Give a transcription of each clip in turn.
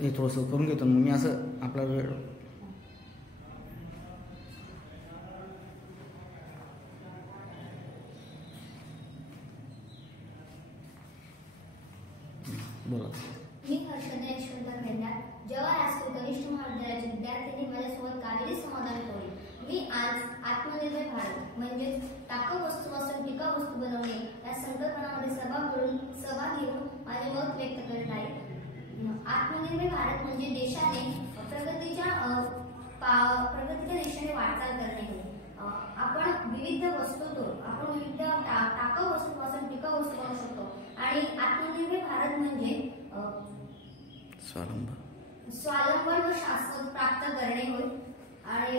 हे थोडंसं करून घेतो मग मी असं आपला वेळ बोला. मी हर्षदा यशवंत खेडणार जवाहर राष्ट्रीय कनिष्ठ महाविद्यालयाचे विद्यार्थ्यांनी माझ्यासोबत कावेरी समाधान ठेवले. मी आज आत्मनिर्भर भारत म्हणजेच टाकाऊ वस्तूपासून टिकाऊ वस्तू बनवणे या संकल्पनामध्ये सहभागी होऊन माझे मत व्यक्त करत आहे. आत्मनिर्भर भारत म्हणजे देशाने प्रगतीच्या दिशेने वाटचाल करणे. आपण विविध टाकाऊ वस्तूपासून टिकाऊ वस्तू बनवू शकतो आणि आत्मनिर्भर भारत म्हणजे स्वावलंबन व शाश्वत प्राप्त करणे होय. आणि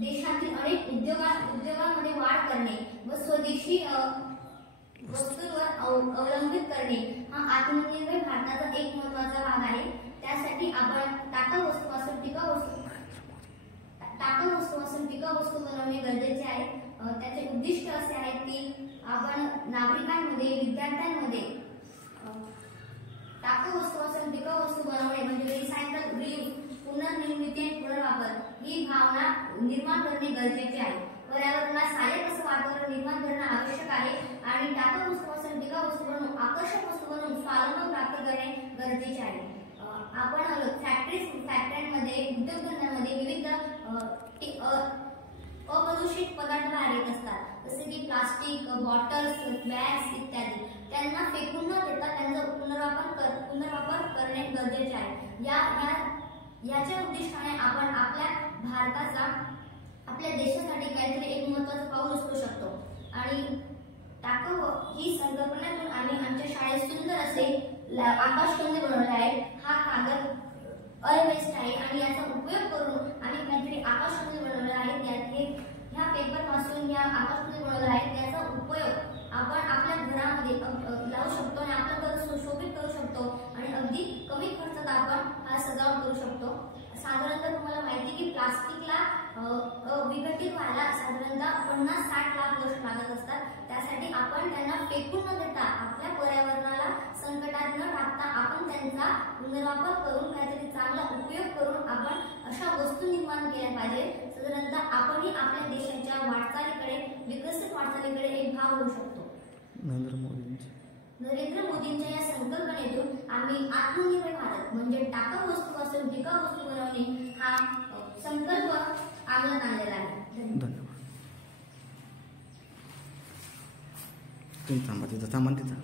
देशातील अनेक उद्योगांमध्ये वाढ करणे व स्वदेशी वस्तूंवर अवलंबित करणे हा आत्मनिर्भर भारताचा एक महत्त्वाचा भाग आहे. त्यासाठी आपण टाकाऊ वस्तूपासून टिकाऊ वस्तू बनवणे गरजेचे आहे. त्याचे उद्दिष्ट असे आहे की आपण नागरिकांमध्ये विद्यार्थ्यांमध्ये टाकाऊ वस्तूपासून टिकाऊ वस्तू बनवणे म्हणजे रिसायकल, रियूज, पुनर्निर्मिती आणि पुनर्वापर ही भावना निर्माण करणे गरजेचे आहे. पर्यावरणाला सहाय्यक असं वातावरण निर्माण करणं आवश्यक आहे आणि टाकाऊ वस्तूपासून टिकाऊ वस्तू बनवून आकर्षक वस्तू बनवून स्वावलंबन प्राप्त करणे गरजेचे आहे. आपण फॅक्टऱ्यांमध्ये उद्योगधंद्यांमध्ये विविध अप्रदूषित पदार्थ बाहेर येत असतात जसे की प्लास्टिक, बॉटल्स, बॅग्स इत्यादी. त्यांना फेकून न देता त्यांचा पुनर्वापर करणे गरजेचे आहे. याच्या उद्देशाने आपण आपल्या देशासाठी काहीतरी एक महत्त्वाचं पाऊल उचलू शकतो. आणि टाकाऊ ही संकल्पनेतून आम्ही आमच्या शाळेत सुंदर असे आकाशकंदील बनवले आहे. हा कागद अवेस्ट आहे आणि याचा उपयोग करून आम्ही काहीतरी आकाशकंदील बनवले आहेत. ह्या पेपर पासून या आकाशकंदील बनवले आहेत. त्याचा उपयोग आपण आपल्या घरामध्ये लावू शकतो आणि आपलं घर सुशोभित करू शकतो आणि अगदी कमी खर्चात आपण हा सजावट करू शकतो. साधारणतः तुम्हाला माहिती की प्लास्टिकला विघटित व्हायला साधारणतः 50-60 लाख वर्ष लागत असतात. त्यासाठी आपण त्यांना फेकून न देता आपल्या पर्यावरणाला संकटात न टाकता आपण त्यांचा पुनर्वापर करून काहीतरी चांगला उपयोग करून आपण अशा वस्तू निर्माण केल्या पाहिजे. साधारणतः आपणही आपल्या देशाच्या विकसित वाटचालीकडे एक भाग होऊ शकतो. नरेंद्र मोदींच्या या संकल्पनेतून आम्ही आत्मनिर्भर भारत म्हणजे टाकाऊ वस्तूपासून टिकाऊ वस्तू बनवणे हा संकल्प अंमलात आणलेला आहे. धन्यवाद. तुम्ही थांबा तिथं.